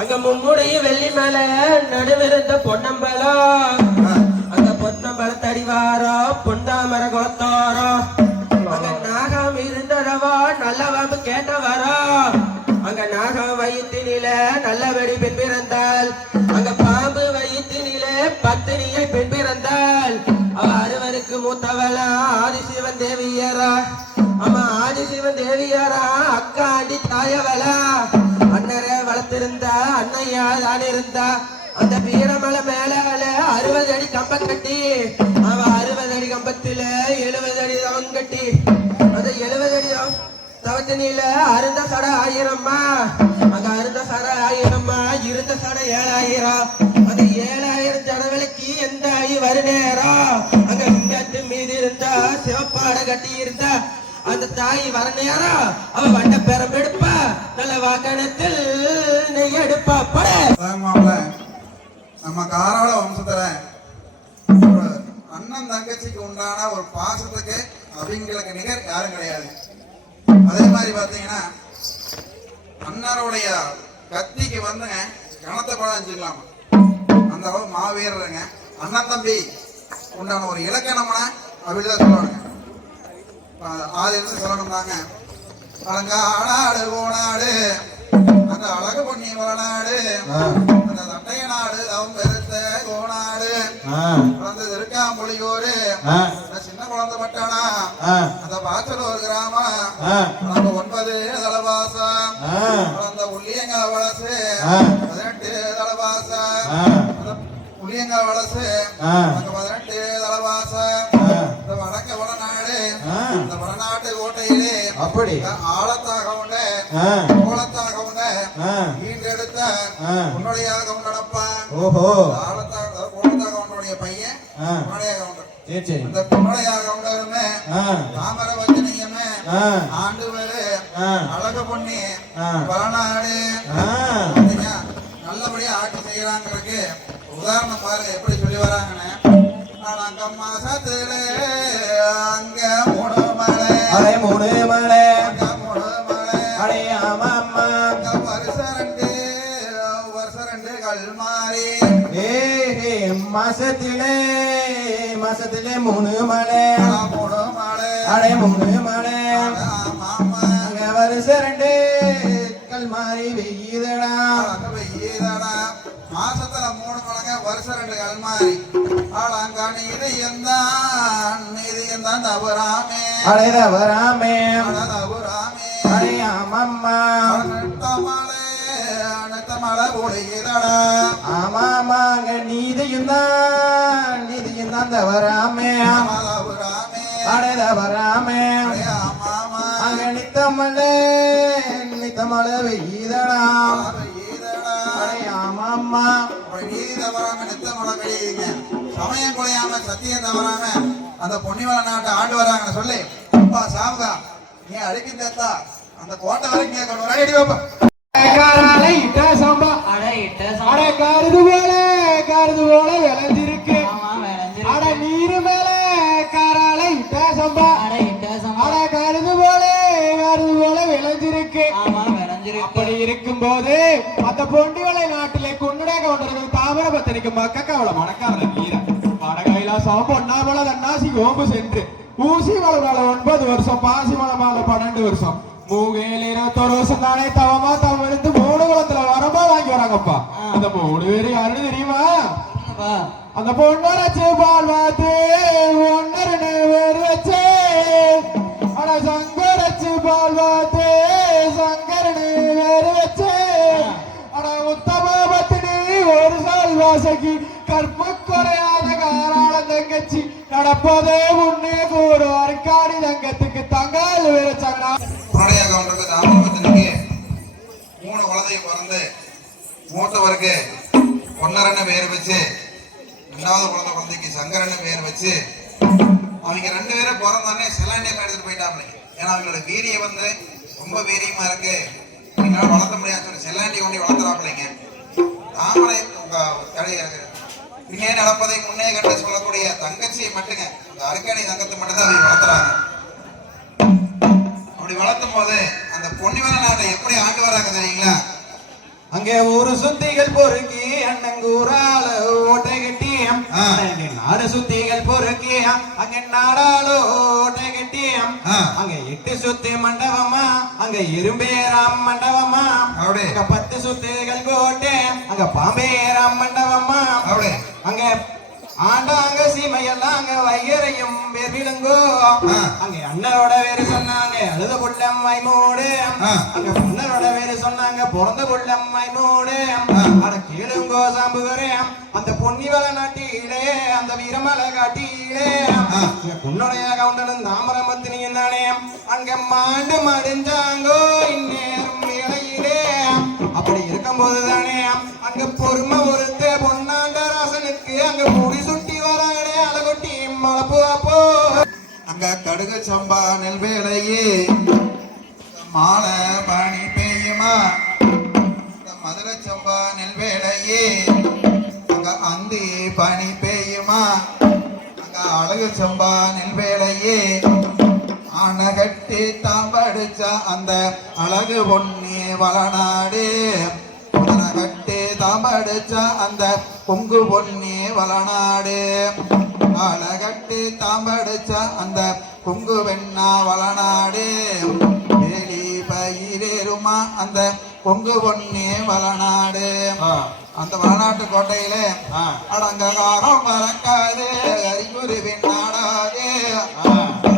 அங்க மும்முடைய வெள்ளி மேல நடுவிருந்த பொன்னம்பலம் அங்க பொன்னம்பலம் தடிவாரோ பொண்டாமர குளத்தாரோ. அங்க நாகம் இருந்ததவோ நல்லவாம்பு கேட்டவரோ. அங்க நாகம் வயிற்றினில நல்லபடி பெண் பிறந்தாள் அங்க பாம்பு வயிற்றினில பத்தினியை பெண் பிறந்தாள் அவ அறுவருக்கு மூத்தவளா ஆதிசிவன் தேவியரா. ஆமா ஆதிசிவன் தேவியாரா அக்கா ஆண்டி தாயவளா. அண்ணையா தான் இருந்தா அந்த பீரமலை மேல அறுபது அடி கம்பம் கட்டி அவ அறுபது அடி கம்பத்துல எழுபது அடி தவம் கட்டி அந்த எழுபது அடி தவம் தவத்தினில அருந்த சட ஆயிரம்மா. அங்க அருந்த சட ஆயிரம்மா இருந்த சட ஏழாயிரம். அந்த ஏழாயிரம் ஜனங்களுக்கு எந்த ஐ வருநேரம் அங்க விங்கத்து மீது இருந்தா சிவப்பாட கட்டி இருந்தா அந்த தாய் வர நேரம் அவ வண்ட பேரம் எடுப்பா. நல்ல வாகனத்தில் நெய் எடுப்பா. பட. நம்ம காராள வம்சத்துல அண்ணன் தங்கச்சிக்கு உண்டான ஒரு பாசத்துக்கு அவங்களுக்கு நிகர் யாரும் கிடையாது. அதே மாதிரி பாத்தீங்கன்னா அண்ணருடைய கத்திக்கு வந்துங்க கணத்தை படம் வச்சுக்கலாமா அந்த அளவு மாவீரருங்க. அண்ணன் தம்பி உண்டான ஒரு இலக்கணம்னா அப்படிதான் சொல்லுவாங்க இப்ப ஆதி இருந்து சொல்லணும் தாங்க அலங்காடாடு கோணாடு அந்த அழகு பொன்னி வாடாடு அந்த தட்டைய நாடு அவன் பெருத்த கோணாடு குழந்தை திருக்காம்புலியூரு சின்ன குழந்தை பட்டானா அந்த பாச்சலூர் கிராமம் அந்த ஒன்பது தலவாசம் அந்த உள்ளியங்கா வளசு பதினெட்டு தலவாசம் உள்ளியங்கா வளசு பதினெட்டு தலவாசம் கோட்டையிலே அப்படி. ஆழத்தாக உண்டு கோலத்தாக உண்டு ஈண்டெடுத்த உன்னுடையாக உண்டனப்பான் ஓஹோ. ஆழத்தாக கோலத்தாக உன்னுடைய பையன். உன்னுடையாக குன்னுடையாக உண்டருமே ஆ. தாமர வச்சனியமே ஆண்டு ஆ. அழகு பொண்ணி. பலநாடு நல்லபடியா ஆட்சி செய்யறாங்கிறதுக்கு உதாரணம் பாருங்க எப்படி சொல்லி வராங்கன்னு. அங்க மாசத்துல அங்க மூணு அரை அடே மூணு மலை மாசத்திலே மாசத்திலே மூணு மலை மூணு மலை அடே மூணு மலை மாமா அங்க வருஷம் ரெண்டு கல்மாரி வெய்யுதடா அங்க வெய்யுதடா. மாசத்துல மூணு மடங்க வருஷம் ரெண்டு கல்மாரி ஆளாங்க நீதி எந்தான் நீதி எந்தான் தவறாமே. அடே தவறாமே அட தவறாமே நீதியும் தான். நீதியும் தான் தவறாமே ஆமா தவறாமே அடே அங்க நித்தமலே நித்தமலை வெய்தடா ஆமாம்மா நீதி தவறாம நித்தமலை சமயம் குறையாம சத்தியம் தவறாம. அந்த பொன்னிவள நாட்டை ஆண்டு வராங்கன்னு சொல்லி அப்பா சாவுகா நீ அழைக்கு தேத்தா அந்த கோட்டை வரைக்கும் கேட்கணும் ஒரு அடி வைப்பா. காராலை இட்ட சம்பா. அட இட்ட அட கருது போல கருது போல விளைஞ்சிருக்கு. அட நீரு மேல காராலை இட்ட சம்பா. அட கருது போல கருது போல விளைஞ்சிருக்கு. அப்படி இருக்கும்போது அந்த பொண்டிவளை நாட்டிலே குன்னுடைய கவுண்டர்கள் தாமிரபத்தனிக்கு மக்க கவல மணக்காவல வீரன். ஓம்பு சென்று ஊசி வளமால ஒன்பது வருஷம் பாசி வளமால பன்னெண்டு வருஷம். மூகையில இருபத்தொரு வருஷம் தானே தவமா தவம் இருந்து மூணு குளத்துல வரமா வாங்கி வராங்கப்பா. அந்த மூணு பேரு யாருன்னு தெரியுமா. அந்த பொண்ணு பால் வாத்து ஒன்னு பேர் வச்சு. அட சங்கர் வச்சு பால் வாத்து சங்கரனு பேர் வச்சு. அட உத்தம பத்தினி ஒரு சால் வாசகி கற்ப குறையாத காராள தங்கச்சி. நடப்பதே உன்னே கூடு அரைக்காடி தங்கத்துக்கு தங்கால் விரைச்சாங்கடா புனடைய ஒன்றுக்கு தாமரபத்தினிக்கு மூணு குழந்தைய பிறந்து மூத்தவருக்கு பொன்னரன்னு பேர் வச்சு ரெண்டாவது குழந்தை குழந்தைக்கு சங்கரன்னு பேர் வச்சு அவங்க ரெண்டு பேரும் பிறந்தோடனே செலாண்டியம் எடுத்துட்டு போயிட்டாங்க ஏன்னா அவங்களோட வீரியம் வந்து ரொம்ப வீரியமா இருக்கு. எங்களால வளர்த்த முடியாது சொல்லி செல்லாண்டி கொண்டு வளர்த்துறாப்பிள்ளைங்க தாமரை உங்க தடைய பின்னே நடப்பதை முன்னே கண்டு சொல்லக்கூடிய தங்கச்சியை மட்டுங்க இந்த அருக்காணி தங்கத்தை மட்டும் தான் அவங்க வளர்த்துறாங்க. அப்படி வளர்த்தும் போது அந்த பொன்னிவர நாட்டை எப்படி ஆண்டு வராங்க தெரியுங்களா? அங்கே ஒரு சுத்திகள் பொறுக்கி அண்ணங்கூரால ஓட்டை கட்டி நாலு சுத்திகள் பொறுக்கி அங்கே நாடாளோ ஓட்டை கட்டி. அங்க எட்டு சுத்தி மண்டபமா அங்க இரும்பேராம் மண்டபமா. அங்க பத்து சுத்திகள் கோட்டை அங்க பாம்பேராம் மண்டபமா. அங்க ஆண்டாங்க சீமையெல்லாம் அங்க வைகரையும் பேர். அங்க அண்ணனோட பேரு சொன்னாங்க அழுத புள்ளம் மைமோடு. அங்க அண்ணனோட பேரு சொன்னாங்க பிறந்த புள்ளம் மைமோடு அட கேளுங்கோ சாம்புகரே. அந்த பொன்னிவள நாட்டிலே அந்த வீரமலை காட்டிலே. புன்னுடைய கவுண்டனும் தாமரமத்தினியும் தானே. அங்க மாண்டு மடிஞ்சாங்கோ இந்நேரம் வேளையிலே. அப்படி இருக்கும்போது தானே அங்க பொறுமை ஒருத்த ராசனுக்கு அங்க முடி சுட்டி வராங்களே அழகொட்டி மலப்பு அப்போ அங்க கடுகு சம்பா நெல் வேலையே. மாலை பனி பெய்யுமா? இந்த மதுரை சம்பா நெல் வேலையே. அங்க அந்தி பனி பெய்யுமா? அங்க அழகு சம்பா நெல் வேலையே. அணகட்டி தாம்படிச்ச அந்த அழகு பொன்னி வளநாடு. கட்டி தாம்படிச்ச அந்த பொங்கு பொன்னி வளநாடு. அழகட்டி தாம்படிச்ச அந்த பொங்கு வெண்ணா வளநாடு. வேலி பயிரேறுமா அந்த பொங்கு பொன்னி வளநாடு. அந்த வளநாட்டு கோட்டையிலே அடங்க காகம் பறக்காது. அறிகுருவின் நாடாது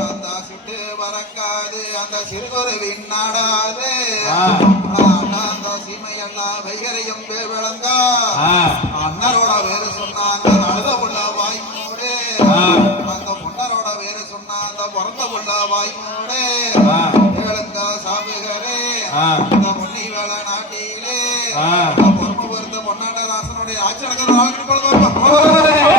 அந்த சுட்டு பறக்காது. அந்த சிறுகுருவின் நாடாது சீமையெல்லாம் வைகரையும் பேர் விளங்கா அண்ணரோட வேறு சொன்னாங்க அழுத புள்ள வாய்மூடு அந்த முன்னரோட வேறு சொன்னாங்க பிறந்த புள்ள வாய்மூடு கேளுங்க சாமிகரே இந்த பொன்னி வேலை நாட்டிலே பொறுமை பொறுத்த பொன்னாண்ட ராசனுடைய ஆட்சி நடக்கிற